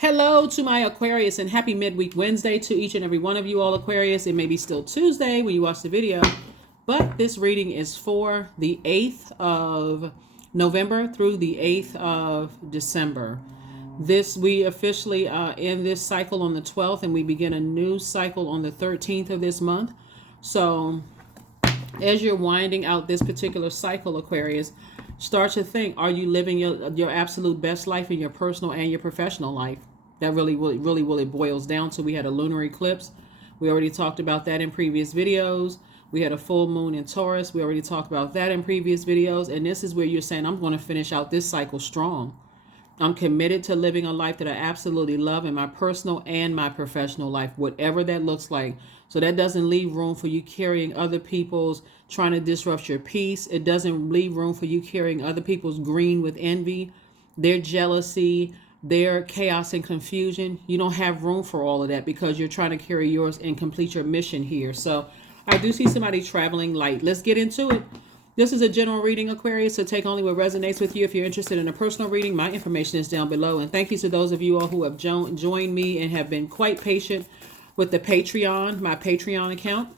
Hello to my Aquarius and happy midweek Wednesday to each and every one of you all Aquarius. It may be still Tuesday when you watch the video, but this reading is for the 8th of November through the 8th of December. We officially end this cycle on the 12th and we begin a new cycle on the 13th of this month. So as you're winding out this particular cycle, Aquarius, start to think, are you living your absolute best life in your personal and your professional life? That really it boils down to. We had a lunar eclipse. We already talked about that in previous videos. We had a full moon in Taurus. We already talked about that in previous videos. And this is where you're saying, I'm going to finish out this cycle strong. I'm committed to living a life that I absolutely love in my personal and my professional life, whatever that looks like. So that doesn't leave room for you carrying other people's, trying to disrupt your peace. It doesn't leave room for you carrying other people's green with envy, their jealousy, their chaos and confusion. You don't have room for all of that because you're trying to carry yours and complete your mission here. So I do see somebody traveling light. Let's get into it. This is a general reading, Aquarius, so take only what resonates with you. If you're interested in a personal reading, my information is down below. And thank you to those of you all who have joined me and have been quite patient with the Patreon, my Patreon account.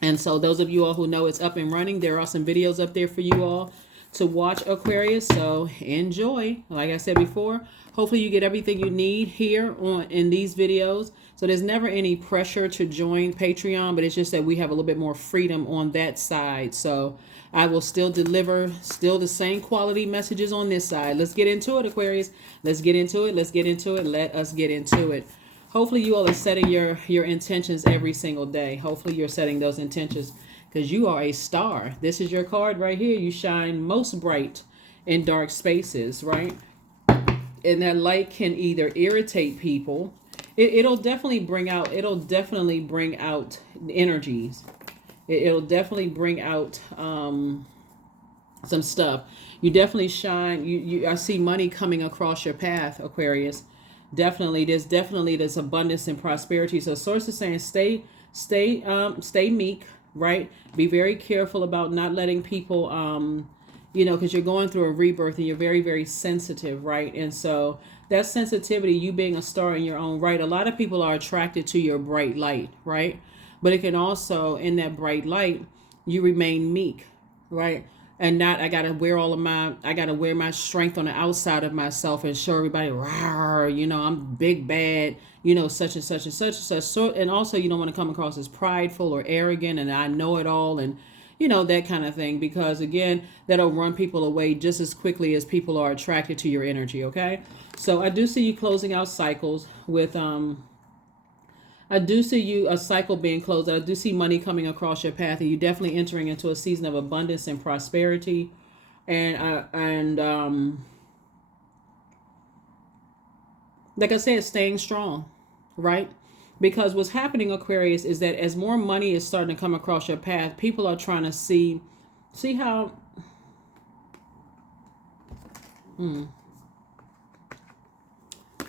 And so those of you all who know it's up and running, there are some videos up there for you all to watch, Aquarius. So enjoy. Like I said before, hopefully you get everything you need here in these videos. So there's never any pressure to join Patreon, but it's just that we have a little bit more freedom on that side. So I will still deliver the same quality messages on this side. Let's get into it, Aquarius. Let's get into it. Let's get into it. Let us get into it. Hopefully you all are setting your intentions every single day. Hopefully you're setting those intentions because you are a star. This is your card right here. You shine most bright in dark spaces, right? And that light can either irritate people. It'll definitely bring out energies. It'll definitely bring out some stuff. You definitely shine. I see money coming across your path, Aquarius. There's this abundance and prosperity. So source is saying stay meek, right? Be very careful about not letting people because you're going through a rebirth and you're very, very sensitive, right? And so that sensitivity, you being a star in your own right, a lot of people are attracted to your bright light, right? But it can also, in that bright light, you remain meek, right? And not, I gotta wear my strength on the outside of myself and show everybody, I'm big bad, such and such and such and such. So, and also you don't want to come across as prideful or arrogant and I know it all and that kind of thing, because again, that'll run people away just as quickly as people are attracted to your energy. Okay. So I do see you closing out cycles with, I do see you a cycle being closed. I do see money coming across your path and you definitely entering into a season of abundance and prosperity. And like I said, staying strong, right? Because what's happening, Aquarius, is that as more money is starting to come across your path, people are trying to see how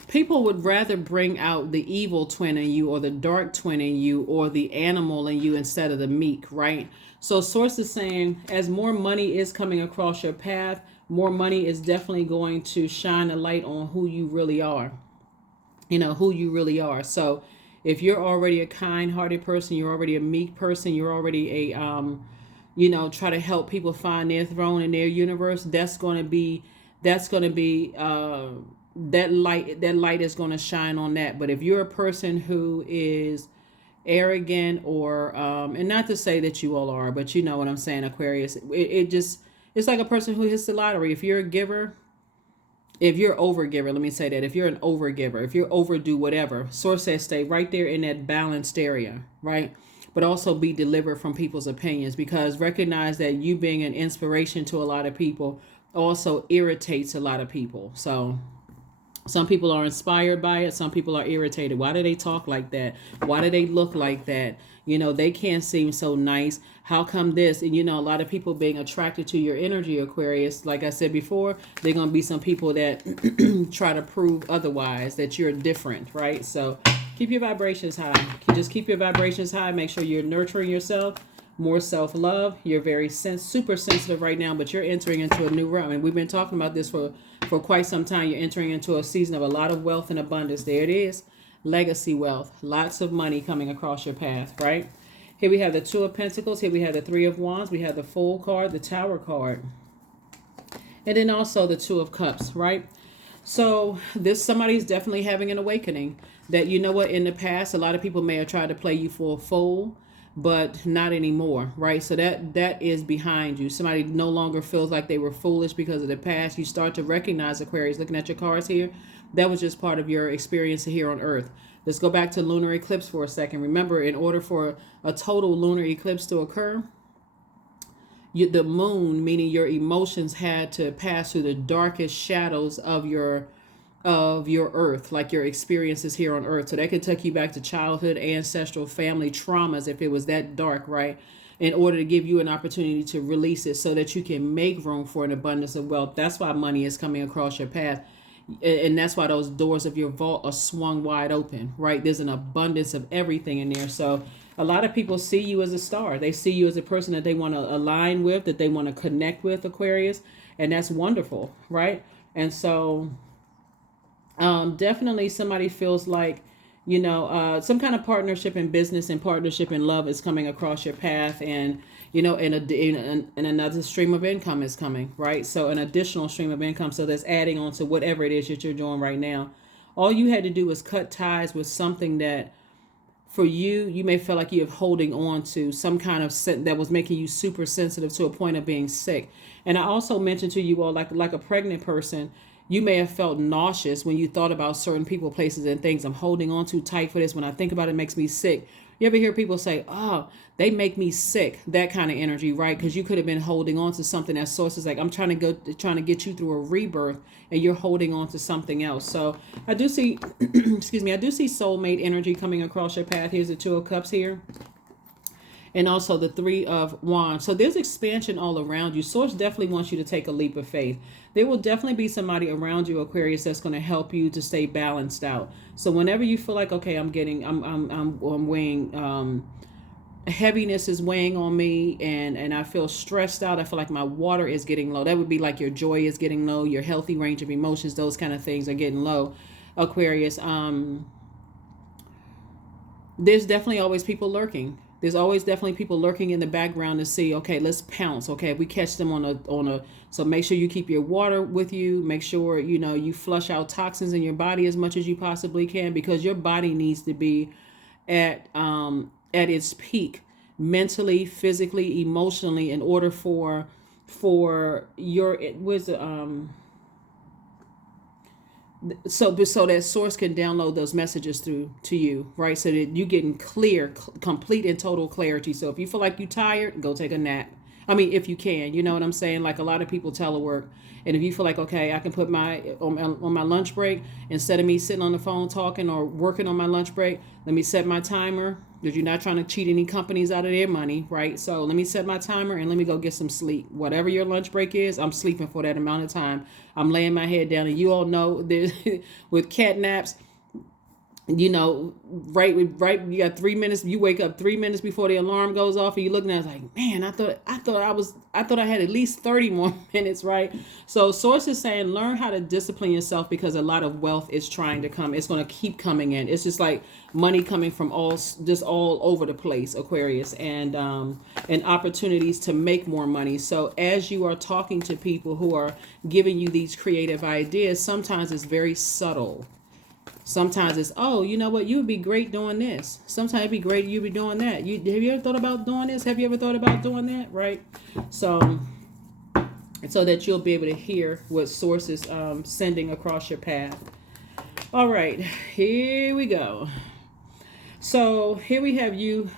people would rather bring out the evil twin in you or the dark twin in you or the animal in you instead of the meek, right? So source is saying as more money is coming across your path, more money is definitely going to shine a light on who you really are. So if you're already a kind-hearted person, you're already a meek person, you're already a, try to help people find their throne in their universe, that light is going to shine on that. But if you're a person who is arrogant or, and not to say that you all are, but you know what I'm saying, Aquarius, it's like a person who hits the lottery. If you're a giver, if you're overgiver, let me say that. If you're an overgiver, if you're overdo whatever, source says stay right there in that balanced area, right? But also be delivered from people's opinions, because recognize that you being an inspiration to a lot of people also irritates a lot of people. So some people are inspired by it. Some people are irritated. Why do they talk like that? Why do they look like that? They can't seem so nice. How come this? And, a lot of people being attracted to your energy, Aquarius. Like I said before, there are going to be some people that try to prove otherwise, that you're different, right? So keep your vibrations high. Just keep your vibrations high. Make sure you're nurturing yourself. more self-love. You're very super sensitive right now, but you're entering into a new realm. And we've been talking about this for quite some time. You're entering into a season of a lot of wealth and abundance. There it is. Legacy wealth. Lots of money coming across your path, right? Here we have the Two of Pentacles. Here we have the Three of Wands. We have the Fool card, the Tower card. And then also the Two of Cups, right? So somebody's definitely having an awakening that, you know what, in the past, a lot of people may have tried to play you for a fool, but not anymore, right? So that is behind you. Somebody no longer feels like they were foolish because of the past. You start to recognize, Aquarius, looking at your cards here, that was just part of your experience here on Earth. Let's go back to lunar eclipse for a second. Remember, in order for a total lunar eclipse to occur, the moon, meaning your emotions, had to pass through the darkest shadows of your earth, like your experiences here on Earth. So that could take you back to childhood, ancestral, family traumas, if it was that dark, right? In order to give you an opportunity to release it so that you can make room for an abundance of wealth. That's why money is coming across your path. And that's why those doors of your vault are swung wide open, right? There's an abundance of everything in there. So a lot of people see you as a star. They see you as a person that they want to align with, that they want to connect with, Aquarius. And that's wonderful, right? And so definitely somebody feels like, you know, some kind of partnership in business and partnership in love is coming across your path. And, you know, and another stream of income is coming, right? So an additional stream of income. So that's adding on to whatever it is that you're doing right now. All you had to do was cut ties with something that, for you, you may feel like you're holding on to some kind of that was making you super sensitive to a point of being sick. And I also mentioned to you all, like a pregnant person, you may have felt nauseous when you thought about certain people, places, and things. I'm holding on too tight for this. When I think about it, it makes me sick. You ever hear people say, oh, they make me sick? That kind of energy, right? Because you could have been holding on to something that sources like, I'm trying to get you through a rebirth, and you're holding on to something else. So I do see, excuse me, I do see soulmate energy coming across your path. Here's the Two of Cups here. And also the Three of Wands. So there's expansion all around you. Source definitely wants you to take a leap of faith. There will definitely be somebody around you, Aquarius, that's going to help you to stay balanced out. So whenever you feel like, okay, I'm weighing, heaviness is weighing on me, and I feel stressed out. I feel like my water is getting low. That would be like your joy is getting low, your healthy range of emotions, those kind of things are getting low, Aquarius. There's definitely always people lurking. There's always definitely people lurking in the background to see, okay, let's pounce. Okay, if we catch them so make sure you keep your water with you. Make sure, you know, you flush out toxins in your body as much as you possibly can, because your body needs to be at its peak mentally, physically, emotionally, in order for your so that source can download those messages through to you, right? So that you getting clear, complete and total clarity. So if you feel like you're tired, go take a nap. I mean, if you can, you know what I'm saying? Like a lot of people telework. And if you feel like, okay, I can put on my lunch break, instead of me sitting on the phone talking or working on my lunch break, let me set my timer, because you're not trying to cheat any companies out of their money, right? So let me set my timer and let me go get some sleep. Whatever your lunch break is, I'm sleeping for that amount of time. I'm laying my head down. And you all know with cat naps, you know, right, you got 3 minutes, you wake up 3 minutes before the alarm goes off, and you're looking at it like, man, I thought I had at least 30 more minutes, right? So source is saying, learn how to discipline yourself, because a lot of wealth is trying to come. It's going to keep coming in. It's just like money coming from all over the place, Aquarius, and opportunities to make more money. So as you are talking to people who are giving you these creative ideas, sometimes it's very subtle. Sometimes it's, oh, you know what, you would be great doing this. Sometimes it'd be great you'd be doing that. Have you ever thought about doing this? Have you ever thought about doing that? Right? So that you'll be able to hear what source is sending across your path. All right, here we go. So here we have you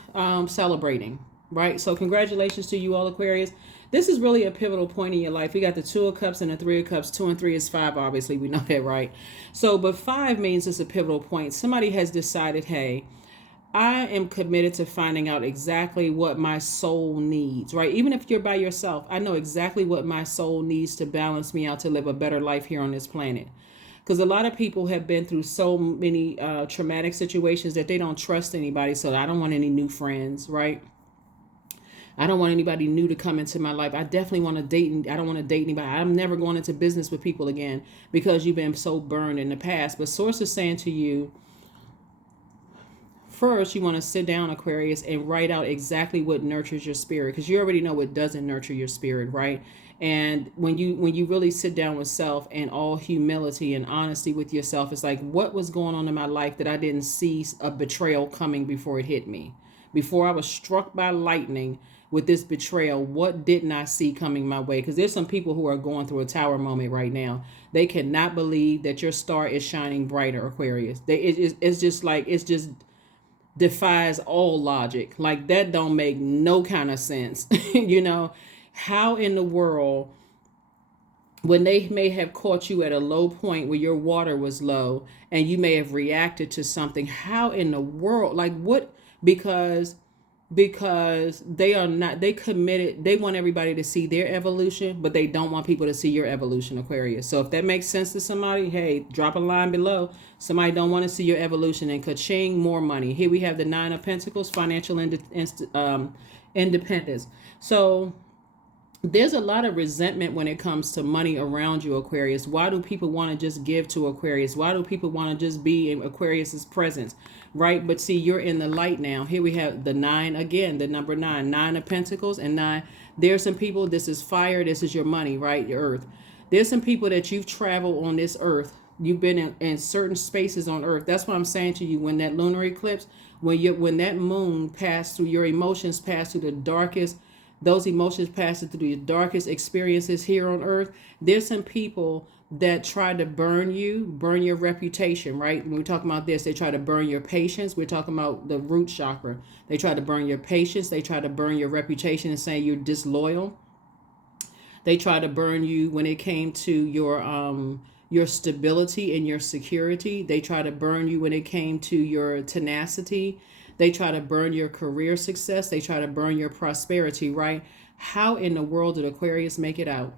celebrating, right? So congratulations to you all, Aquarius. This is really a pivotal point in your life. We got the Two of Cups and the Three of Cups. 2 and 3 is 5, obviously. We know that, right? So, but 5 means it's a pivotal point. Somebody has decided, hey, I am committed to finding out exactly what my soul needs, right? Even if you're by yourself, I know exactly what my soul needs to balance me out to live a better life here on this planet. Because a lot of people have been through so many traumatic situations that they don't trust anybody. So I don't want any new friends, right? I don't want anybody new to come into my life. I definitely want to date, and I don't want to date anybody. I'm never going into business with people again because you've been so burned in the past. But Source is saying to you, first, you want to sit down, Aquarius, and write out exactly what nurtures your spirit, because you already know what doesn't nurture your spirit, right? And when you really sit down with self and all humility and honesty with yourself, it's like, what was going on in my life that I didn't see a betrayal coming before it hit me? Before I was struck by lightning with this betrayal, what didn't I see coming my way? Because there's some people who are going through a tower moment right now. They cannot believe that your star is shining brighter, Aquarius. It's just like, it's just defies all logic. Like, that don't make no kind of sense. You know, how in the world, when they may have caught you at a low point where your water was low and you may have reacted to something, how in the world, like what? Because they are not, they committed, they want everybody to see their evolution, but they don't want people to see your evolution, Aquarius. So if that makes sense to somebody, hey, drop a line below. Somebody don't want to see your evolution, and ka-ching, more money. Here we have the Nine of Pentacles, financial independence. So there's a lot of resentment when it comes to money around you, Aquarius. Why do people want to just give to Aquarius? Why do people want to just be in Aquarius's presence, right? But see, you're in the light now. Here we have the 9 again, the number 9, 9 of Pentacles and 9. There's some people, this is fire, this is your money, right? Your earth. There's some people that you've traveled on this earth. You've been in certain spaces on earth. That's what I'm saying to you. When that lunar eclipse, when that moon passed through, your emotions passed through the darkest, those emotions passing through the darkest experiences here on earth. There's some people that try to burn you, burn your reputation, right? When we're talking about this, they try to burn your patience. We're talking about the root chakra. They try to burn your patience. They try to burn your reputation and saying you're disloyal. They try to burn you when it came to your stability and your security. They try to burn you when it came to your tenacity. They try to burn your career success. They try to burn your prosperity, right? How in the world did Aquarius make it out?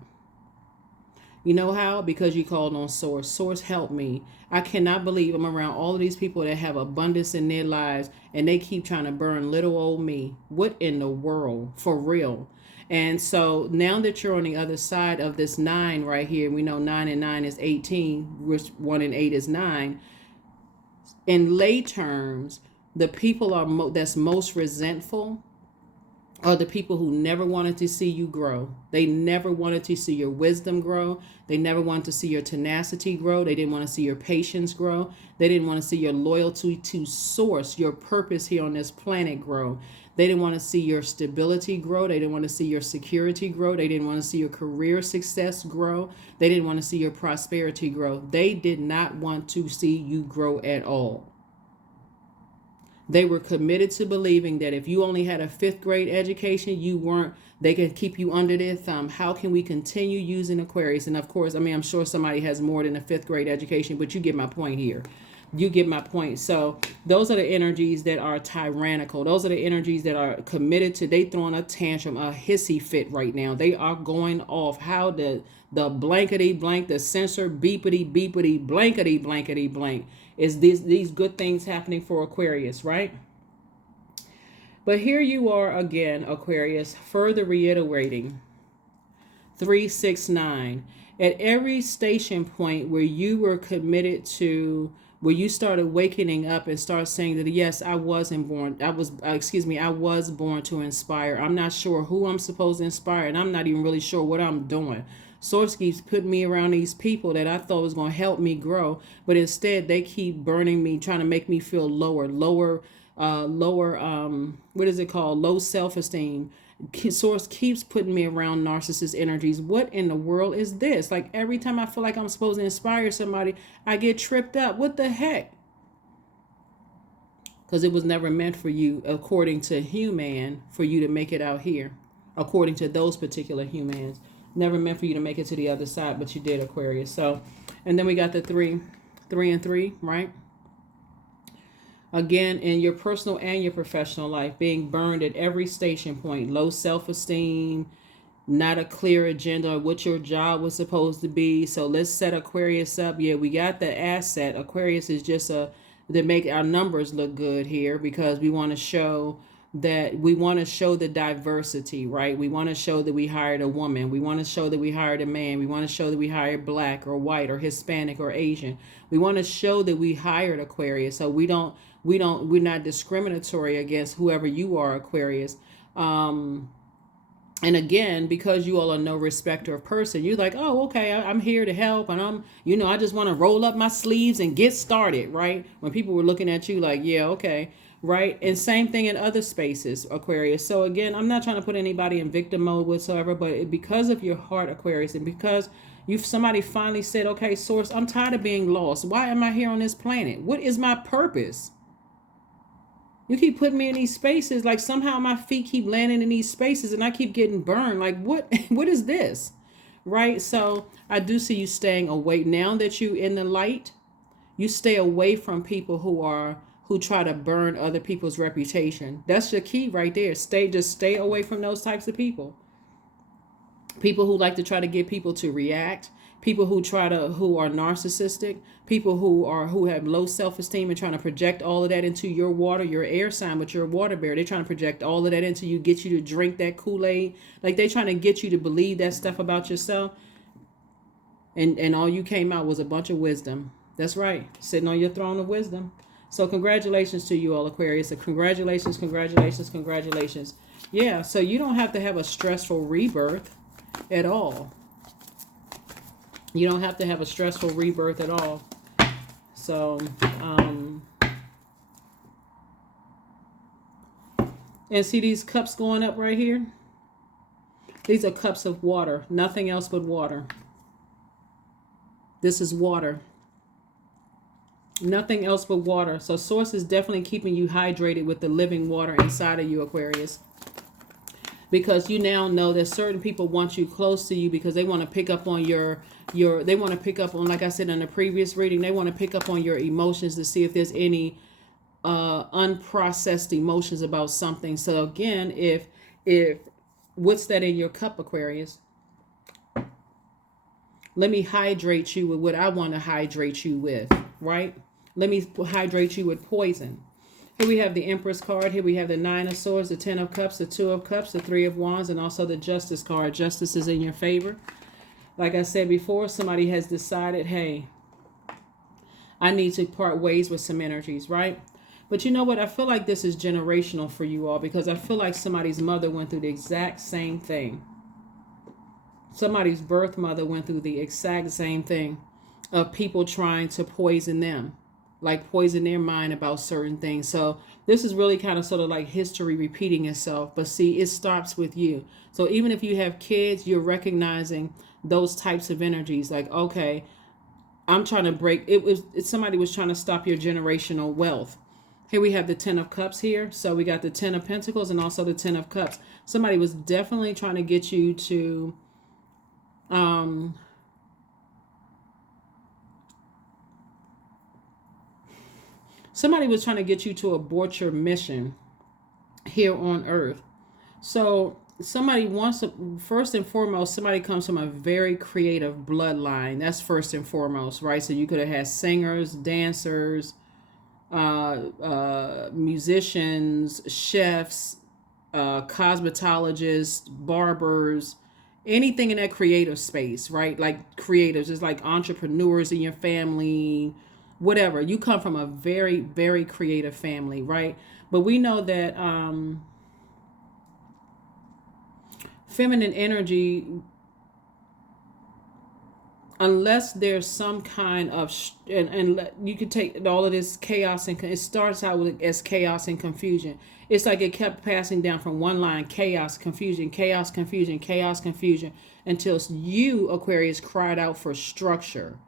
You know how? Because you called on Source. Source, help me. I cannot believe I'm around all of these people that have abundance in their lives and they keep trying to burn little old me. What in the world? For real. And so now that you're on the other side of this 9 right here, we know 9 and 9 is 18, which 1 and 8 is 9. In lay terms, the people that's most resentful are the people who never wanted to see you grow. They never wanted to see your wisdom grow. They never wanted to see your tenacity grow. They didn't want to see your patience grow. They didn't want to see your loyalty to Source, your purpose here on this planet grow. They didn't want to see your stability grow. They didn't want to see your security grow. They didn't want to see your career success grow. They didn't want to see your prosperity grow. They did not want to see you grow at all. They were committed to believing that if you only had a 5th grade education, they could keep you under their thumb. How can we continue using Aquarius? And of course, I mean, I'm sure somebody has more than a 5th grade education, but you get my point here. You get my point. So those are the energies that are tyrannical. Those are the energies that are committed to, they throwing a tantrum, a hissy fit right now. They are going off. How the blankety blank, the censor beepity beepity blankety blankety blank. Is these good things happening for Aquarius, right? But here you are again, Aquarius, further reiterating 3, 6, 9. At every station point where you were committed to, where you started waking up and start saying that, yes, I was born to inspire. I'm not sure who I'm supposed to inspire, and I'm not even really sure what I'm doing. Source keeps putting me around these people that I thought was going to help me grow, but instead they keep burning me, trying to make me feel lower, what is it called? Low self-esteem. Source keeps putting me around narcissist energies. What in the world is this? Like, every time I feel like I'm supposed to inspire somebody, I get tripped up. What the heck? Because it was never meant for you, according to human, for you to make it out here. According to those particular humans. Never meant for you to make it to the other side, but you did, Aquarius. So, and then we got the 3 and 3, right? Again, in your personal and your professional life, being burned at every station point, low self-esteem, not a clear agenda of what your job was supposed to be. So let's set Aquarius up. Yeah, we got the asset. Aquarius is just to make our numbers look good here, because we want to show that we want to show the diversity, right? We want to show that we hired a woman. We want to show that we hired a man. We want to show that we hired black or white or Hispanic or Asian. We want to show that we hired Aquarius. So we're not discriminatory against whoever you are, Aquarius. And again, because you all are no respecter of person, you're like, oh, okay, I'm here to help. And I just want to roll up my sleeves and get started, right? When people were looking at you like, yeah, okay, right? And same thing in other spaces, Aquarius. So again, I'm not trying to put anybody in victim mode whatsoever, but because of your heart, Aquarius, and because somebody finally said, okay, Source, I'm tired of being lost. Why am I here on this planet? What is my purpose? You keep putting me in these spaces, like somehow my feet keep landing in these spaces and I keep getting burned. Like, what is this? Right? So I do see you staying away. Now that you in the light, you stay away from people who try to burn other people's reputation. That's your key right there. Just stay away from those types of people. People who like to try to get people to react, people who are narcissistic, people who have low self-esteem and trying to project all of that into your water, your air sign, but you're a water bear. They're trying to project all of that into you, get you to drink that Kool-Aid. Like they're trying to get you to believe that stuff about yourself. And all you came out was a bunch of wisdom. That's right. Sitting on your throne of wisdom. So congratulations to you all, Aquarius. So congratulations. Yeah, so you don't have to have a stressful rebirth at all. You don't have to have a stressful rebirth at all. So, and see these cups going up right here? These are cups of water, nothing else but water. This is water. Nothing else but water. So Source is definitely keeping you hydrated with the living water inside of you, Aquarius. Because you now know that certain people want you close to you because they want to pick up on they want to pick up on, like I said in the previous reading, they want to pick up on your emotions to see if there's any unprocessed emotions about something. So again, if what's that in your cup, Aquarius? Let me hydrate you with what I want to hydrate you with, right? Let me hydrate you with poison. Here we have the Empress card. Here we have the Nine of Swords, the Ten of Cups, the Two of Cups, the Three of Wands, and also the Justice card. Justice is in your favor. Like I said before, somebody has decided, hey, I need to part ways with some energies, right? But you know what? I feel like this is generational for you all because I feel like somebody's mother went through the exact same thing. Somebody's birth mother went through the exact same thing of people trying to poison them. Like poison their mind about certain things. So this is really kind of sort of like history repeating itself. But see, it starts with you. So even if you have kids, you're recognizing those types of energies. Like, okay, I'm trying to break. Somebody was trying to stop your generational wealth. Here we have the Ten of Cups here. So we got the Ten of Pentacles and also the Ten of Cups. Somebody was definitely trying to get you to somebody was trying to get you to abort your mission here on earth. So somebody wants to, first and foremost, somebody comes from a very creative bloodline. That's first and foremost, right? So you could have had singers, dancers, musicians, chefs, cosmetologists, barbers, anything in that creative space, right? Like creatives, just like entrepreneurs in your family, whatever. You come from a very, very creative family, right? But we know that feminine energy, unless there's some kind of and you could take all of this chaos and it starts out with as chaos and confusion. It's like it kept passing down from one line: chaos, confusion, chaos, confusion, chaos, confusion, until you, Aquarius, cried out for structure.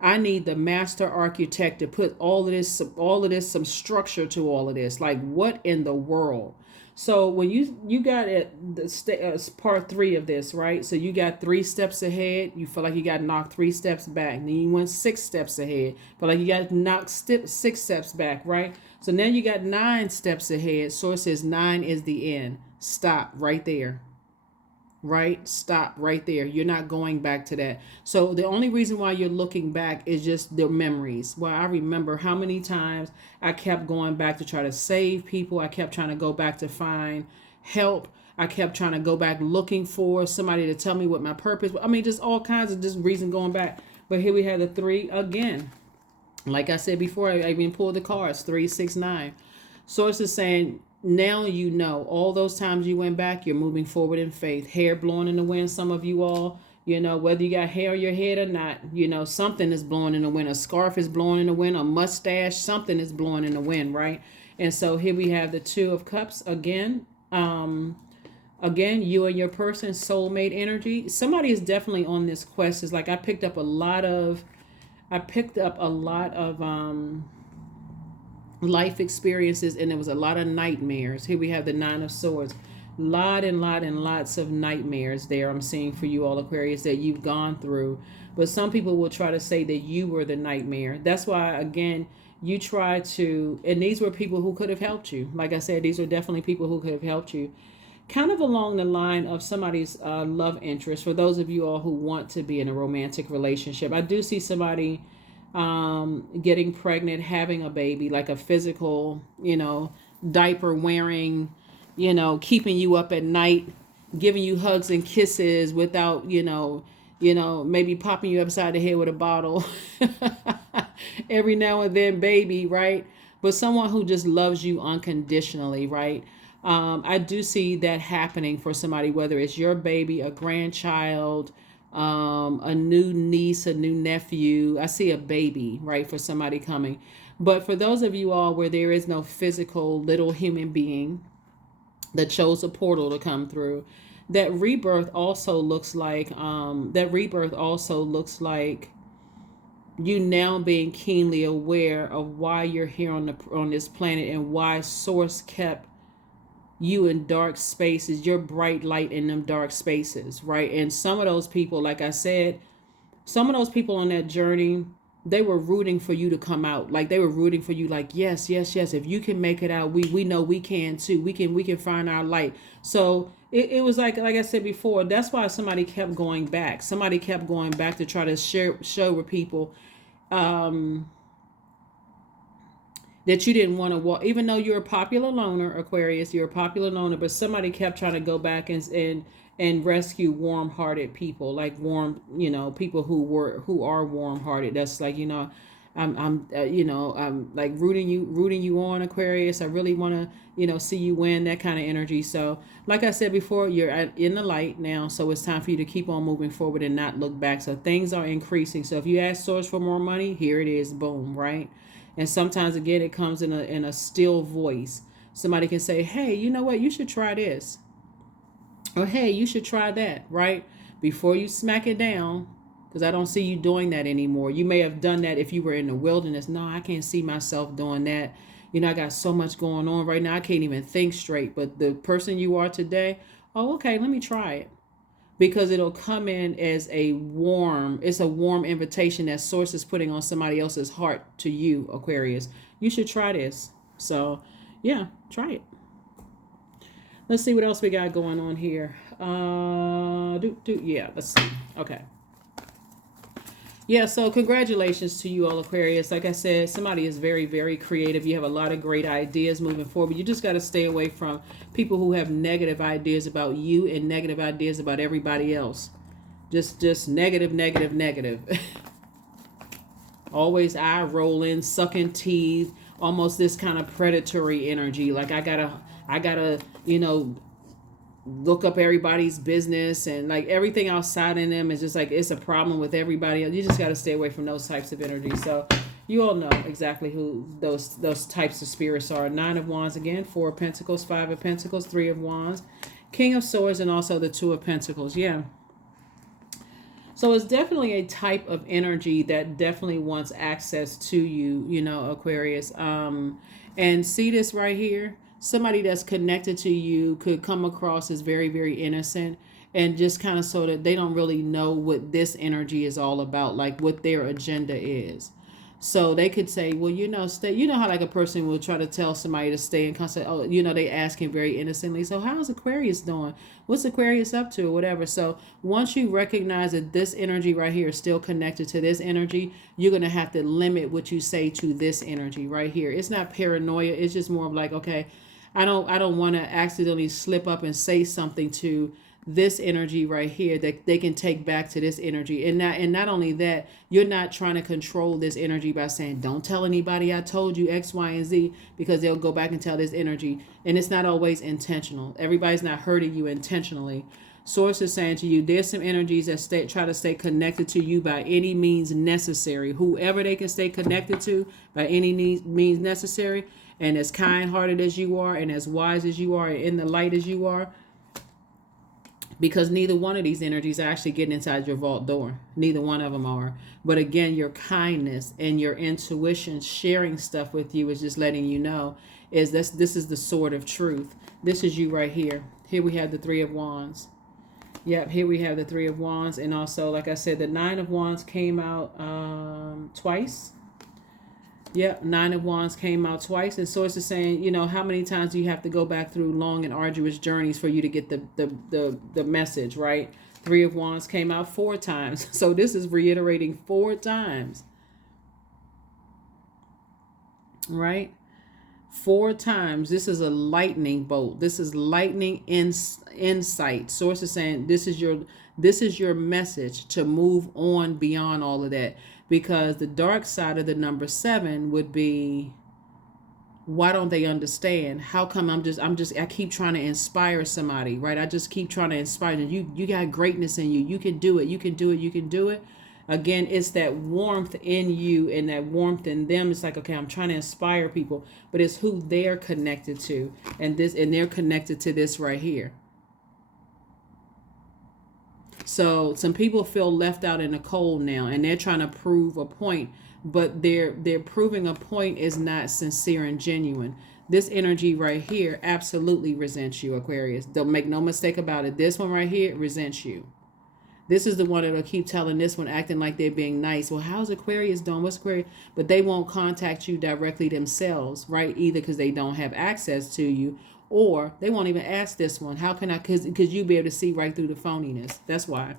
I need the master architect to put all of this, some structure to all of this. Like, what in the world? So when you got at the part 3 of this, right? So you got 3 steps ahead. You feel like you got knocked 3 steps back. Then you went 6 steps ahead. Feel like you got knocked 6 steps back, right? So now you got 9 steps ahead. So it says 9 is the end. Stop right there. right? Stop right there. You're not going back to that. So the only reason why you're looking back is just the memories. Well, I remember how many times I kept going back to try to save people. I kept trying to go back to find help. I kept trying to go back looking for somebody to tell me what my purpose was. I mean, just all kinds of just reason going back. But here we have the 3 again. Like I said before, I even pulled the cards, 3, 6, 9. Source is saying, now you know all those times you went back, you're moving forward in faith. Hair blowing in the wind, some of you all, whether you got hair on your head or not, something is blowing in the wind. A scarf is blowing in the wind, a mustache, something is blowing in the wind, right? And so here we have the 2 of Cups again. Again, you and your person, soulmate energy. Somebody is definitely on this quest. It's like I picked up a lot of life experiences, and there was a lot of nightmares. Here we have the 9 of Swords. Lots of nightmares there I'm seeing for you all, Aquarius, that you've gone through. But some people will try to say that you were the nightmare. That's why, again, you try to, and these were people who could have helped you. Like I said, these were definitely people who could have helped you. Kind of along the line of somebody's love interest. For those of you all who want to be in a romantic relationship, I do see somebody getting pregnant, having a baby, like a physical, diaper wearing, keeping you up at night, giving you hugs and kisses without, maybe popping you upside the head with a bottle every now and then, baby, right? But someone who just loves you unconditionally, right? I do see that happening for somebody, whether it's your baby, a grandchild, a new niece, a new nephew. I see a baby, right, for somebody coming. But for those of you all where there is no physical little human being that chose a portal to come through, that rebirth also looks like you now being keenly aware of why you're here on this planet, and why Source kept you in dark spaces, your bright light in them dark spaces, right? And some of those people, like I said, some of those people on that journey, they were rooting for you to come out. Like they were rooting for you, like, yes. If you can make it out, we know we can too. We can find our light. So it was like I said before, that's why somebody kept going back. Somebody kept going back to try to show with people that you didn't want to walk, even though you're a popular loner, Aquarius, you're a popular loner, but somebody kept trying to go back and rescue warm-hearted people, like people who are warm-hearted. That's like, I'm like rooting you on, Aquarius. I really want to, see you win, that kind of energy. So like I said before, you're in the light now. So it's time for you to keep on moving forward and not look back. So things are increasing. So if you ask Source for more money, here it is, boom, right? And sometimes, again, it comes in a still voice. Somebody can say, hey, you know what? You should try this. Or, hey, you should try that, right? Before you smack it down, because I don't see you doing that anymore. You may have done that if you were in the wilderness. No, I can't see myself doing that. I got so much going on right now. I can't even think straight. But the person you are today, oh, okay, let me try it. Because it'll come in as a warm invitation that Source is putting on somebody else's heart to you, Aquarius. You should try this. So, yeah, try it. Let's see what else we got going on here. Yeah, let's see. Okay. Yeah, so congratulations to you all, Aquarius. Like I said, somebody is very, very creative. You have a lot of great ideas moving forward. You just got to stay away from people who have negative ideas about you and negative ideas about everybody else. Just negative. Always eye rolling, sucking teeth, almost this kind of predatory energy. Like I gotta, look up everybody's business, and like everything outside in them is just like it's a problem with everybody else. You just got to stay away from those types of energy. So you all know exactly who those types of spirits are. 9 of Wands again, 4 of Pentacles, 5 of Pentacles, 3 of Wands, King of Swords, and also the 2 of Pentacles. Yeah. So it's definitely a type of energy that definitely wants access to you, Aquarius. And see this right here? Somebody that's connected to you could come across as very, very innocent, and just kind of so that they don't really know what this energy is all about, like what their agenda is. So they could say, well, stay. You know how like a person will try to tell somebody to stay and constantly, oh, they asking very innocently. So how's Aquarius doing? What's Aquarius up to or whatever? So once you recognize that this energy right here is still connected to this energy, you're going to have to limit what you say to this energy right here. It's not paranoia. It's just more of like, okay, I don't want to accidentally slip up and say something to this energy right here that they can take back to this energy. And not only that, you're not trying to control this energy by saying, don't tell anybody I told you X, Y, and Z, because they'll go back and tell this energy. And it's not always intentional. Everybody's not hurting you intentionally. Source is saying to you, there's some energies that try to stay connected to you by any means necessary. Whoever they can stay connected to by any means necessary. And as kind-hearted as you are, and as wise as you are, and in the light as you are, because neither one of these energies are actually getting inside your vault door. Neither one of them are. But again, your kindness and your intuition sharing stuff with you is just letting you know is this is the sword of truth. This is you right here. Here we have the Three of Wands. Yep, here we have the Three of Wands. And also, like I said, the Nine of Wands came out twice. Yep, Nine of Wands came out twice. And Source is saying, how many times do you have to go back through long and arduous journeys for you to get the message, right? Three of Wands came out 4 times. So this is reiterating 4 times. Right? 4 times. This is a lightning bolt. This is lightning insight. Source is saying this is your message to move on beyond all of that. Because the dark side of the number 7 would be, why don't they understand? How come I keep trying to inspire somebody, right? I just keep trying to inspire them. You got greatness in you. You can do it. You can do it. You can do it. Again, it's that warmth in you and that warmth in them. It's like, okay, I'm trying to inspire people, but it's who they're connected to. And they're connected to this right here. So some people feel left out in the cold now, and they're trying to prove a point, but they're proving a point is not sincere and genuine. This energy right here absolutely resents you, Aquarius. Don't make no mistake about it. This one right here resents you. This is the one that'll keep telling this one, acting like they're being nice. Well, how's Aquarius doing? What's Aquarius? But they won't contact you directly themselves, right? Either because they don't have access to you, or they won't even ask this one. How can I? Because you'll be able to see right through the phoniness. That's why.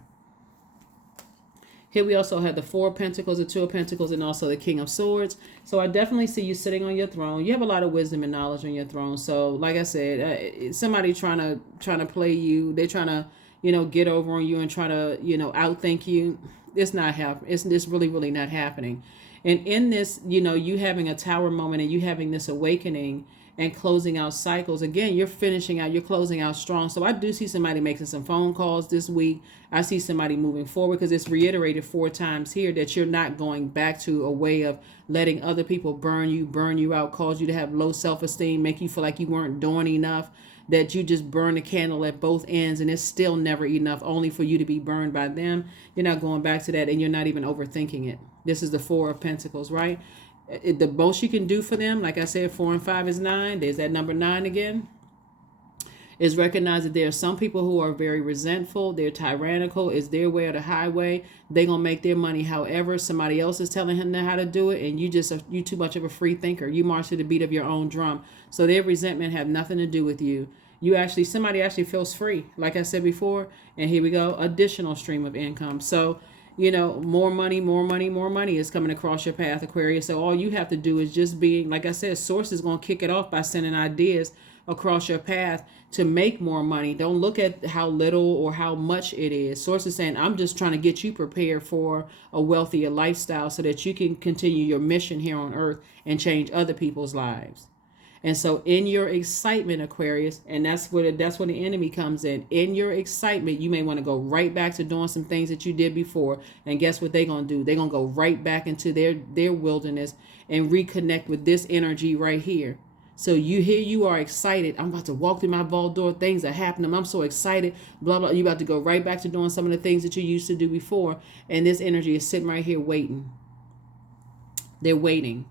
Here we also have the 4 of Pentacles, the 2 of Pentacles, and also the King of Swords. So I definitely see you sitting on your throne. You have a lot of wisdom and knowledge on your throne. So like I said, somebody trying to play you. They're trying to, get over on you and try to, outthink you. It's not happening. It's really, really not happening. And in this, you having a tower moment and you having this awakening and closing out cycles. Again, you're closing out strong. So I do see somebody making some phone calls this week. I see somebody moving forward because it's reiterated 4 times here that you're not going back to a way of letting other people burn you out, cause you to have low self-esteem, make you feel like you weren't doing enough, that you just burn the candle at both ends and it's still never enough, only for you to be burned by them. You're not going back to that, and you're not even overthinking it. This is the 4 of Pentacles, right? The most you can do for them, like I said, 4 and 5 is 9. There's that number 9 again. Is recognize that there are some people who are very resentful. They're tyrannical. It's their way or the highway. They're going to make their money however somebody else is telling them how to do it. And you too much of a free thinker. You march to the beat of your own drum. So their resentment have nothing to do with you. Somebody actually feels free. Like I said before. And here we go. Additional stream of income. So, more money is coming across your path, Aquarius. So all you have to do is just being, like I said, Source is going to kick it off by sending ideas across your path to make more money. Don't look at how little or how much it is. Source is saying, I'm just trying to get you prepared for a wealthier lifestyle so that you can continue your mission here on earth and change other people's lives. And so in your excitement, Aquarius, and that's where the enemy comes in. In your excitement, you may want to go right back to doing some things that you did before. And guess what they're going to do? They're going to go right back into their wilderness and reconnect with this energy right here. So you are excited. I'm about to walk through my vault door. Things are happening. I'm so excited. Blah, blah. You're about to go right back to doing some of the things that you used to do before. And this energy is sitting right here waiting. They're waiting.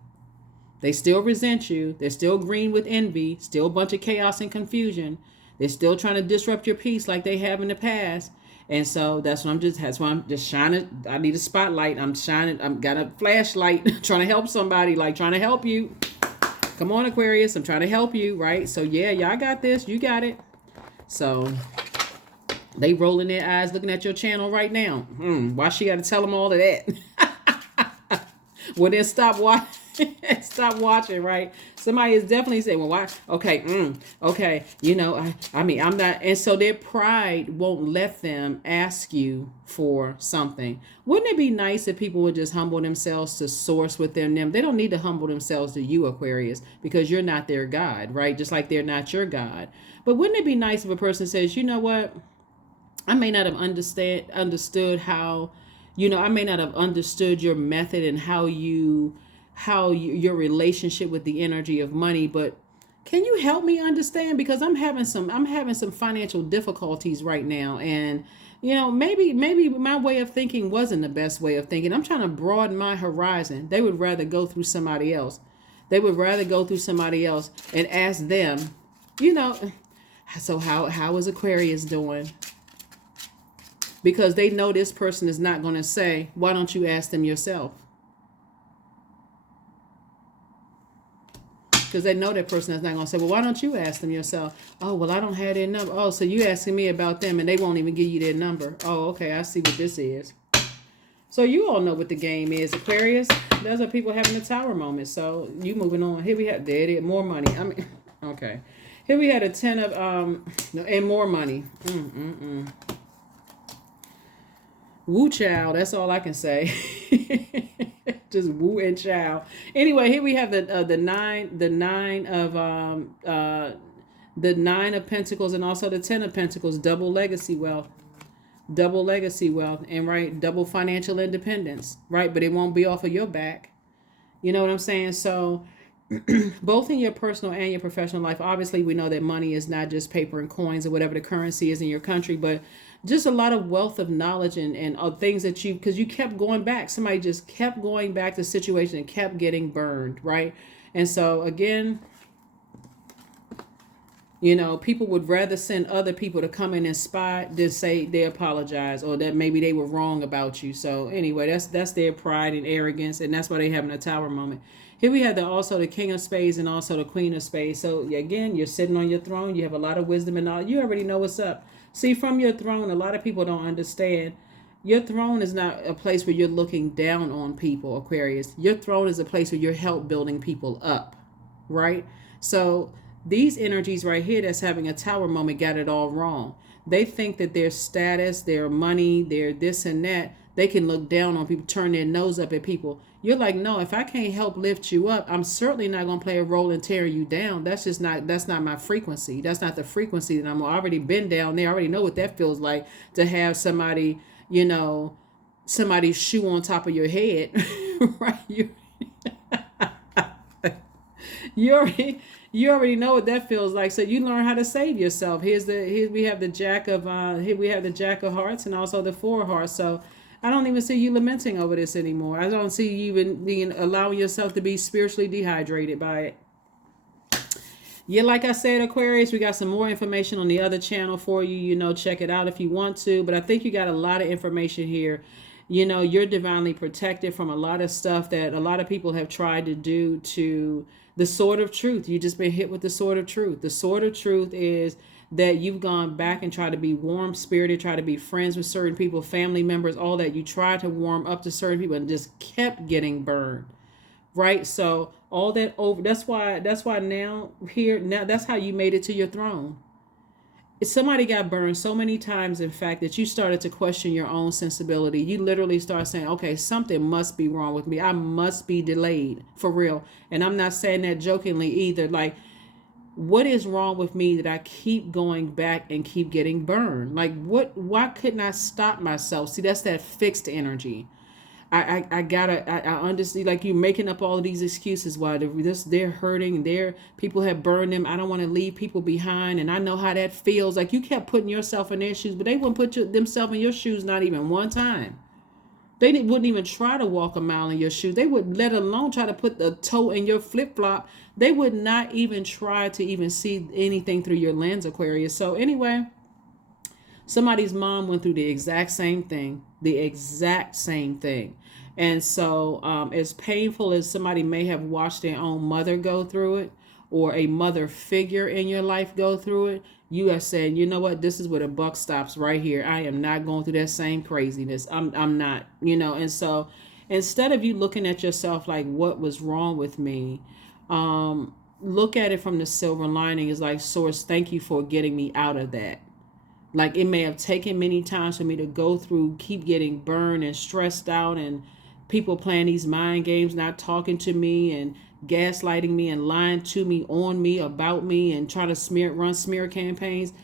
They still resent you. They're still green with envy. Still a bunch of chaos and confusion. They're still trying to disrupt your peace like they have in the past. And so that's why I'm just shining. I need a spotlight. I'm shining. I'm got a flashlight trying to help somebody, like trying to help you. Come on, Aquarius. I'm trying to help you, right? So yeah, y'all got this. You got it. So they rolling their eyes looking at your channel right now. Why she got to tell them all of that? Well, then stop watching. Stop watching, right? Somebody is definitely saying, well, why? Okay, okay. You know, I mean, I'm not. And so their pride won't let them ask you for something. Wouldn't it be nice if people would just humble themselves to source within them? They don't need to humble themselves to you, Aquarius, because you're not their God, right? Just like they're not your God. But wouldn't it be nice if a person says, you know what? I may not have understood how, I may not have understood your method and how your relationship with the energy of money, but can you help me understand? Because I'm having some financial difficulties right now, and maybe my way of thinking wasn't the best way of thinking. I'm trying to broaden my horizon. They would rather go through somebody else. They would rather go through somebody else and ask them, so how is Aquarius doing? Because they know this person is not going to say, why don't you ask them yourself? Because they know that person is not going to say, well, why don't you ask them yourself? Oh, well, I don't have their number. Oh, so you asking me about them and they won't even give you their number. Oh, okay, I see what this is. So you all know what the game is, Aquarius. Those are people having a tower moment. So you moving on. Here we have, there it is, more money. I mean, okay. Here we had a 10 of, and more money. Woo child, that's all I can say. Just woo and child. Anyway, here we have the nine of Pentacles and also the 10 of Pentacles, double legacy wealth, and right, double financial independence, right? But it won't be off of your back. You know what I'm saying? So both in your personal and your professional life, obviously we know that money is not just paper and coins or whatever the currency is in your country, but just a lot of wealth of knowledge and things that because you kept going back. Somebody just kept going back to the situation and kept getting burned, right? And so again, people would rather send other people to come in and spy than say they apologize or that maybe they were wrong about you. So anyway, that's their pride and arrogance, and that's why they having a tower moment. Here we have also the King of Spades and also the Queen of Spades. So again, you're sitting on your throne. You have a lot of wisdom and knowledge. You already know what's up. See, from your throne, a lot of people don't understand. Your throne is not a place where you're looking down on people, Aquarius. Your throne is a place where you're help building people up, right? So these energies right here that's having a tower moment got it all wrong. They think that their status, their money, their this and that, they can look down on people, turn their nose up at people. You're like, no, if I can't help lift you up, I'm certainly not going to play a role in tearing you down. That's not my frequency. That's not the frequency that I'm already been down there. I already know what that feels like to have somebody, somebody's shoe on top of your head, right? You already know what that feels like. So you learn how to save yourself. Here we have the Jack of Hearts and also the Four of Hearts. So I don't even see you lamenting over this anymore. I don't see you even allowing yourself to be spiritually dehydrated by it. Yeah, like I said, Aquarius, we got some more information on the other channel for you. Check it out if you want to. But I think you got a lot of information here. You're divinely protected from a lot of stuff that a lot of people have tried to do to the sword of truth. You just been hit with the sword of truth. The sword of truth is that you've gone back and tried to be warm spirited, try to be friends with certain people, family members, all that. You tried to warm up to certain people and just kept getting burned, right? So all that over. That's why now that's how you made it to your throne. Somebody got burned so many times, in fact, that you started to question your own sensibility. You literally start saying, okay, something must be wrong with me. I must be delayed, for real. And I'm not saying that jokingly either. Like, what is wrong with me that I keep going back and keep getting burned? Like, why couldn't I stop myself? See, that's that fixed energy. I understand, like, you making up all of these excuses why they're hurting, people have burned them. I don't want to leave people behind, and I know how that feels. Like, you kept putting yourself in their shoes, but they wouldn't put themselves in your shoes not even one time. They wouldn't even try to walk a mile in your shoes. They would, let alone try to put the toe in your flip-flop. They would not even try to even see anything through your lens, Aquarius. So anyway, Somebody's mom went through the exact same thing, the exact same thing. And so, as painful as somebody may have watched their own mother go through it, or a mother figure in your life go through it, you are saying, you know what, this is where the buck stops right here. I am not going through that same craziness. I'm not, and so instead of you looking at yourself like what was wrong with me, look at it from the silver lining. Is like, source, thank you for getting me out of that. Like, it may have taken many times for me to go through, keep getting burned and stressed out, and people playing these mind games, not talking to me and gaslighting me and lying to me, on me, about me, and trying to run smear campaigns.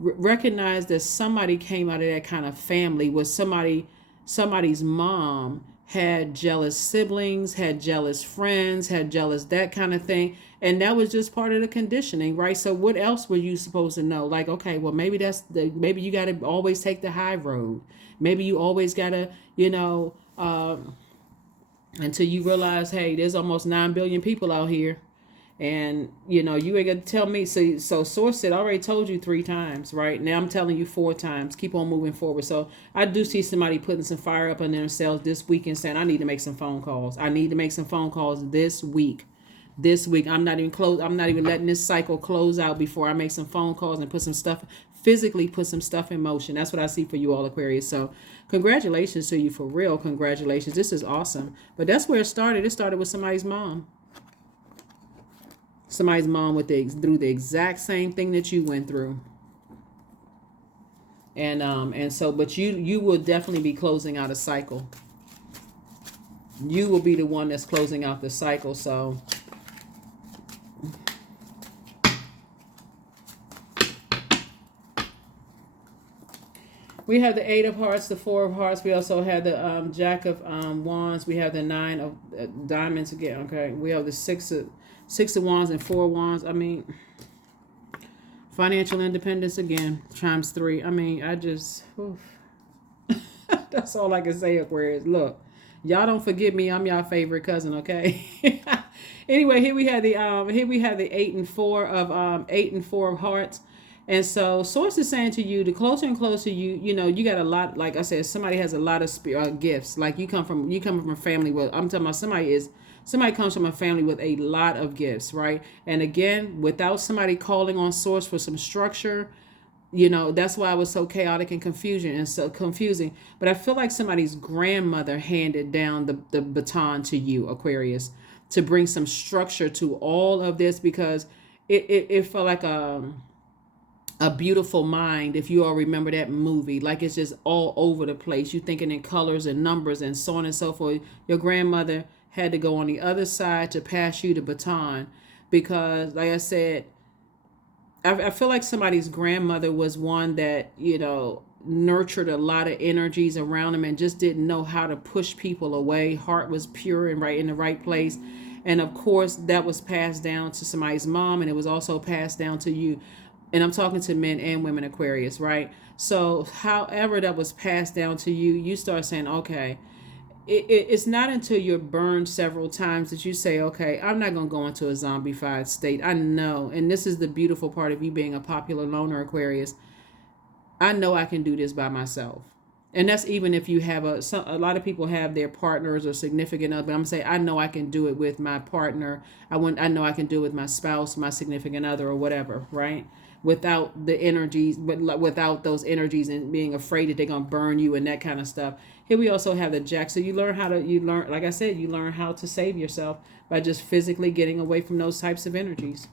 Recognize that somebody came out of that kind of family where somebody's mom had jealous siblings, had jealous friends, had jealous that kind of thing. And that was just part of the conditioning, right? So what else were you supposed to know? Like, okay, well, maybe maybe you got to always take the high road. Maybe you always got to, until you realize, hey, there's almost 9 billion people out here. And, you ain't got to tell me. So Source said, I already told you 3 times, right? Now I'm telling you 4 times. Keep on moving forward. So I do see somebody putting some fire up on themselves this week and saying, I need to make some phone calls. I need to make some phone calls this week. I'm not even letting this cycle close out before I make some phone calls and physically put some stuff in motion. That's what I see for you all, Aquarius. So congratulations to you, for real. Congratulations. This is awesome. But that's where it started. It started with somebody's mom. Somebody's mom through the exact same thing that you went through. And so, but you will definitely be closing out a cycle. You will be the one that's closing out the cycle. So we have the 8 of Hearts, the 4 of Hearts. We also have the Jack of Wands. We have the 9 of Diamonds again. Okay. We have the 6 of Wands and 4 of Wands. I mean, financial independence again, times 3. I mean, that's all I can say, Aquarius. Look, y'all don't forget me. I'm y'all favorite cousin, okay? Anyway, here we have the 8 and 4 of Hearts. And so Source is saying to you, the closer and closer you got a lot, like I said, somebody has a lot of gifts. Like you come from a family with, I'm talking about somebody comes from a family with a lot of gifts, right? And again, without somebody calling on Source for some structure, that's why it was so chaotic and so confusing. But I feel like somebody's grandmother handed down the baton to you, Aquarius, to bring some structure to all of this, because it felt like a Beautiful Mind, if you all remember that movie. Like, it's just all over the place. You thinking in colors and numbers and so on and so forth. Your grandmother had to go on the other side to pass you the baton, because, like I said, I feel like somebody's grandmother was one that, nurtured a lot of energies around them and just didn't know how to push people away. Heart was pure and right in the right place. And of course, that was passed down to somebody's mom, and it was also passed down to you. And I'm talking to men and women, Aquarius, right? So however that was passed down to you, you start saying, okay, it's not until you're burned several times that you say, okay, I'm not going to go into a zombified state. I know. And this is the beautiful part of you being a popular loner, Aquarius. I know I can do this by myself. And that's even if you have a lot of people have their partners or significant other. But I'm saying, I know I can do it with my partner. I know I can do it with my spouse, my significant other, or whatever, right? Without the energies, but without those energies and being afraid that they're going to burn you and that kind of stuff. Here we also have the Jack. So you learn, like I said, you learn how to save yourself by just physically getting away from those types of energies.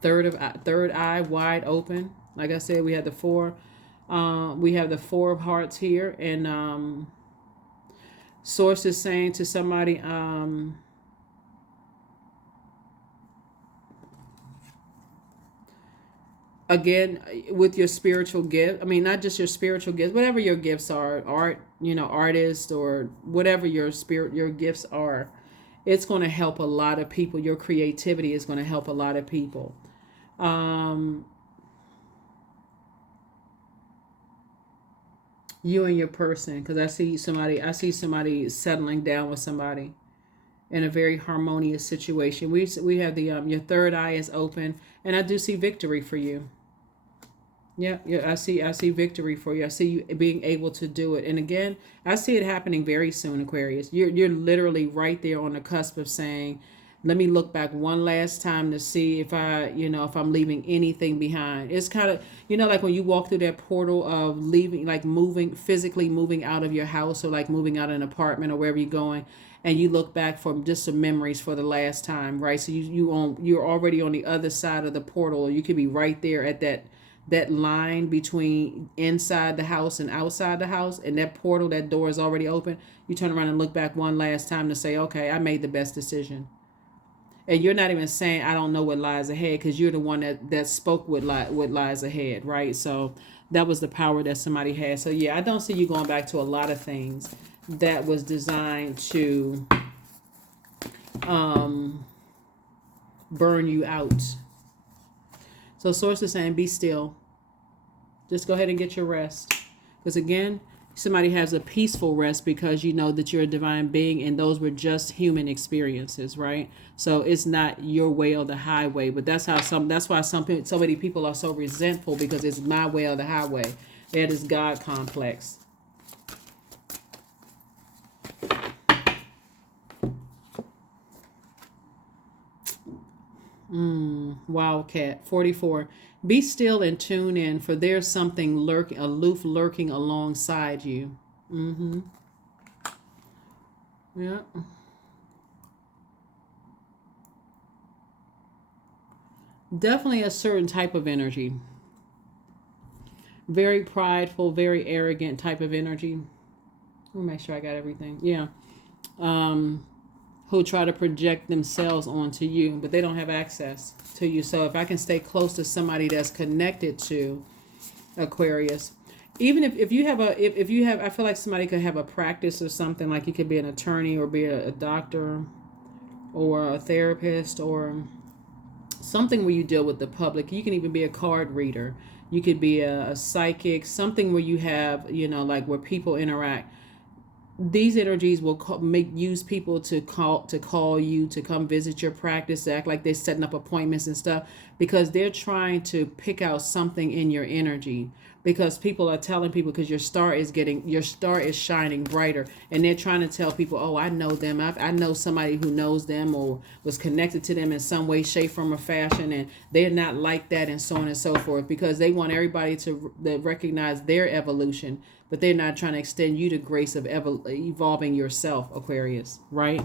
Third eye wide open. Like I said, we have the 4. We have the 4 of Hearts here, and Source is saying to somebody, again, with your spiritual gift. I mean, not just your spiritual gifts, whatever your gifts are, art, artist, or whatever your gifts are, it's going to help a lot of people. Your creativity is going to help a lot of people. You and your person, because I see somebody settling down with somebody in a very harmonious situation. We have the your third eye is open, and I do see victory for you. Yeah, yeah, I see victory for you. I see you being able to do it. And again, I see it happening very soon, Aquarius. You're literally right there on the cusp of saying, let me look back one last time to see if if I'm leaving anything behind. It's kind of, like when you walk through that portal of leaving, like moving, physically moving out of your house, or like moving out of an apartment or wherever you're going, and you look back for just some memories for the last time, right? So you're already on the other side of the portal, or you could be right there at that line between inside the house and outside the house, and that portal, that door is already open. You turn around and look back one last time to say, okay, I made the best decision. And you're not even saying I don't know what lies ahead, because you're the one that spoke what lies ahead, right? So that was the power that somebody had. So yeah, I don't see you going back to a lot of things that was designed to burn you out. So source is saying, be still. Just go ahead and get your rest. Because again, somebody has a peaceful rest because you know that you're a divine being, and those were just human experiences, right? So it's not your way or the highway. But that's why so many people are so resentful, because it's my way or the highway. They have this God complex. Wildcat 44. Be still and tune in, for there's something lurking alongside you. Mm-hmm. Yeah. Definitely a certain type of energy. Very prideful, very arrogant type of energy. Let me make sure I got everything. Yeah. Who try to project themselves onto you, but they don't have access to you. So if I can stay close to somebody that's connected to Aquarius, even if you have if you have, I feel like somebody could have a practice or something, like you could be an attorney, or be a doctor, or a therapist, or something where you deal with the public. You can even be a card reader. You could be a psychic, something where you have, like where people interact. These energies will use people to call you to come visit your practice, to act like they're setting up appointments and stuff, because they're trying to pick out something in your energy, because people are telling people, because your star is shining brighter, and they're trying to tell people, oh, I know them, I know somebody who knows them or was connected to them in some way, shape, form, or fashion, and they're not like that, and so on and so forth, because they want everybody to recognize their evolution, but they're not trying to extend you the grace of evolving yourself, Aquarius, right?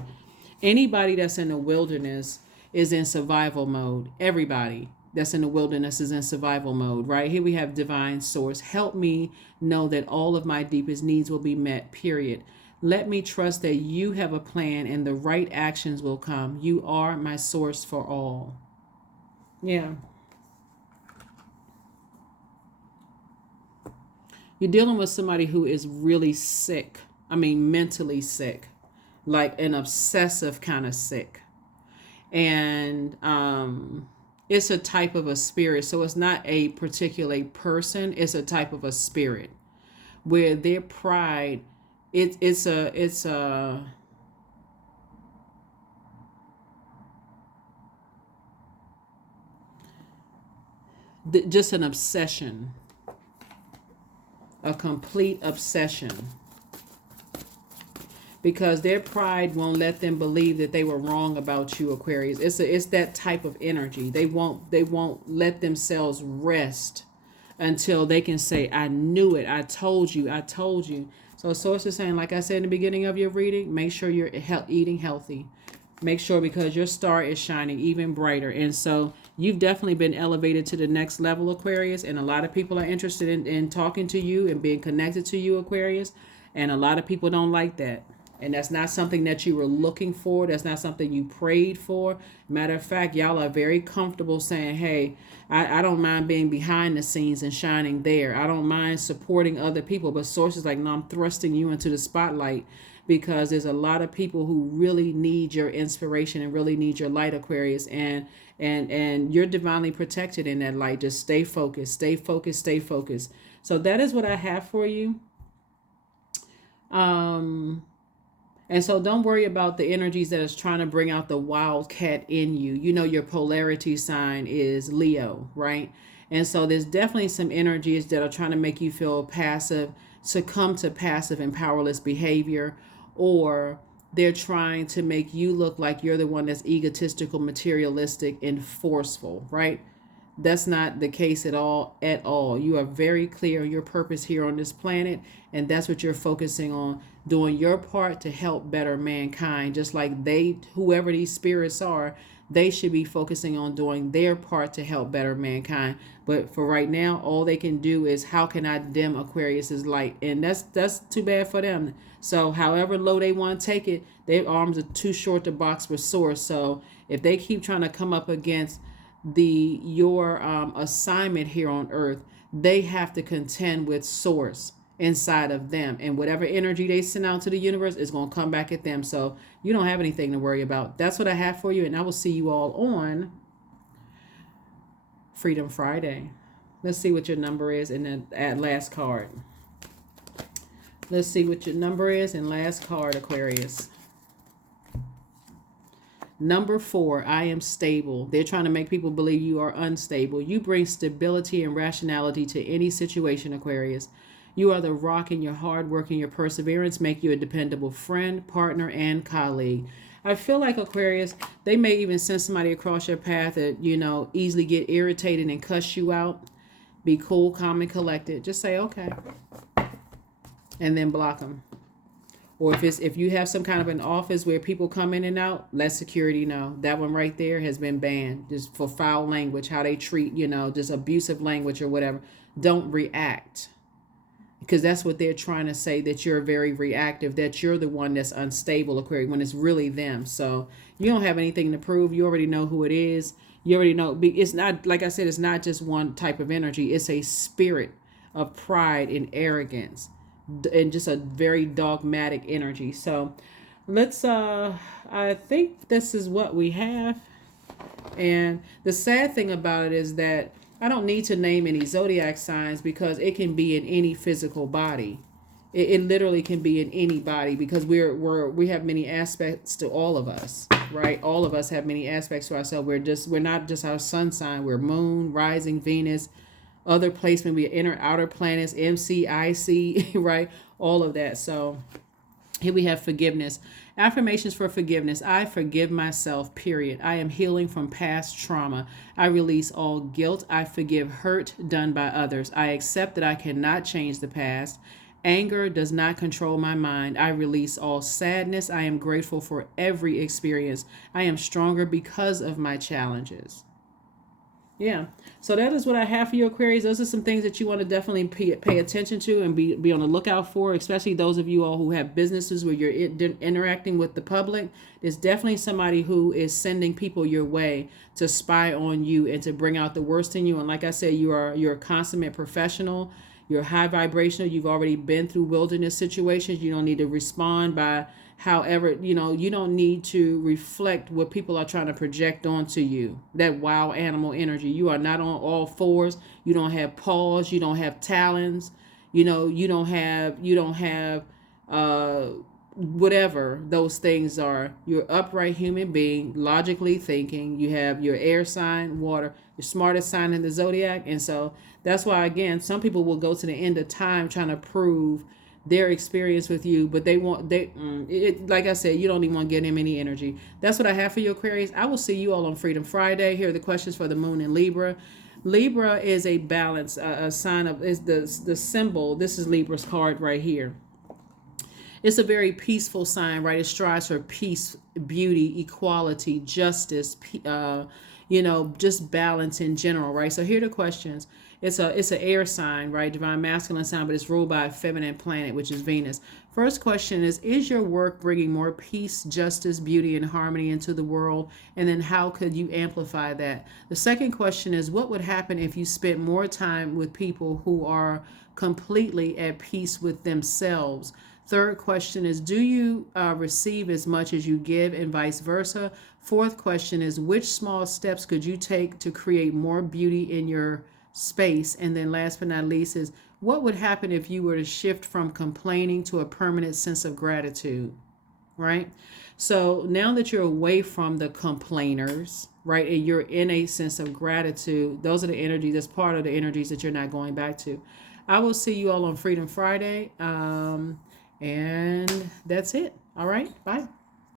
Anybody that's in the wilderness is in survival mode. Everybody that's in the wilderness is in survival mode, right? Here we have divine source. Help me know that all of my deepest needs will be met, period. Let me trust that you have a plan and the right actions will come. You are my source for all. Yeah. You're dealing with somebody who is really sick. I mean, mentally sick, like an obsessive kind of sick. And it's a type of a spirit. So it's not a particular person, it's a type of a spirit where their pride, it's a just an obsession, a complete obsession, because their pride won't let them believe that they were wrong about you, Aquarius. It's that type of energy. They won't let themselves rest until they can say, I knew it, I told you, I told you. So source is saying, like I said in the beginning of your reading, make sure you're eating healthy. Make sure, because your star is shining even brighter. And so you've definitely been elevated to the next level, Aquarius. And a lot of people are interested in talking to you and being connected to you, Aquarius. And a lot of people don't like that. And that's not something that you were looking for. That's not something you prayed for. Matter of fact, y'all are very comfortable saying, hey, I don't mind being behind the scenes and shining there. I don't mind supporting other people. But source is like, no, I'm thrusting you into the spotlight, because there's a lot of people who really need your inspiration and really need your light, Aquarius. And you're divinely protected in that light. Just stay focused, stay focused, stay focused. So that is what I have for you. And so don't worry about the energies that is trying to bring out the wildcat in you. You know, your polarity sign is Leo, right? And so there's definitely some energies that are trying to make you feel passive, succumb to passive and powerless behavior, or they're trying to make you look like you're the one that's egotistical, materialistic, and forceful, right? That's not the case at all, at all. You are very clear on your purpose here on this planet, and that's what you're focusing on, doing your part to help better mankind. Just like whoever these spirits are, they should be focusing on doing their part to help better mankind. But for right now, all they can do is, how can I dim Aquarius's light? And that's too bad for them. So however low they want to take it, their arms are too short to box with swords. So if they keep trying to come up against your assignment here on earth, they have to contend with source inside of them, and whatever energy they send out to the universe is going to come back at them. So you don't have anything to worry about. That's what I have for you, and I will see you all on Freedom Friday. Let's see what your number is, and then add last card. Let's see what your number is, and last card, Aquarius. Number 4, I am stable. They're trying to make people believe you are unstable. You bring stability and rationality to any situation, Aquarius. You are the rock, and your hard work and your perseverance make you a dependable friend, partner, and colleague. I feel like, Aquarius, they may even send somebody across your path that, easily get irritated and cuss you out. Be cool, calm, and collected. Just say, okay. And then block them. Or if you have some kind of an office where people come in and out, let security know. That one right there has been banned, just for foul language, how they treat, just abusive language or whatever. Don't react. Because that's what they're trying to say, that you're very reactive, that you're the one that's unstable, Aquarius, when it's really them. So you don't have anything to prove. You already know who it is. You already know. It's not, like I said, it's not just one type of energy. It's a spirit of pride and arrogance, and just a very dogmatic energy. So let's I think this is what we have. And the sad thing about it is that I don't need to name any zodiac signs, because it can be in any physical body. It literally can be in any body, because we have many aspects to all of us, right? All of us have many aspects to ourselves. We're not just our sun sign. We're moon, rising, Venus, other placement, we inner outer planets, MC, IC, right? All of that. So here we have forgiveness. Affirmations for forgiveness. I forgive myself, period. I am healing from past trauma. I release all guilt. I forgive hurt done by others. I accept that I cannot change the past. Anger does not control my mind. I release all sadness. I am grateful for every experience. I am stronger because of my challenges. Yeah. So that is what I have for you, Aquarius. Those are some things that you want to definitely pay attention to and be on the lookout for, especially those of you all who have businesses where you're interacting with the public. There's definitely somebody who is sending people your way to spy on you and to bring out the worst in you. And like I said, you're a consummate professional. You're high vibrational. You've already been through wilderness situations. You don't need to respond by however, you don't need to reflect what people are trying to project onto you. That wild animal energy. You are not on all fours. You don't have paws. You don't have talons. You don't have whatever those things are. You're an upright human being, logically thinking. You have your air sign, water, your smartest sign in the zodiac. And so that's why, again, some people will go to the end of time trying to prove their experience with you, but like I said, you don't even want to give them any energy. That's what I have for you, Aquarius. I will see you all on Freedom Friday. Here are the questions for the moon in Libra. Libra is a balance, a sign of, is the symbol. This is Libra's card right here. It's a very peaceful sign, right? It strives for peace, beauty, equality, justice, just balance in general, right? So here are the questions. It's an air sign, right? Divine masculine sign, but it's ruled by a feminine planet, which is Venus. First question is your work bringing more peace, justice, beauty, and harmony into the world? And then how could you amplify that? The second question is, what would happen if you spent more time with people who are completely at peace with themselves? Third question is, do you receive as much as you give, and vice versa? Fourth question is, which small steps could you take to create more beauty in your space? And then last but not least is, what would happen if you were to shift from complaining to a permanent sense of gratitude? right? So now that you're away from the complainers, right, and you're in a sense of gratitude, those are the energies, that's part of the energies that you're not going back to. I will see you all on Freedom Friday. And that's it. All right. Bye.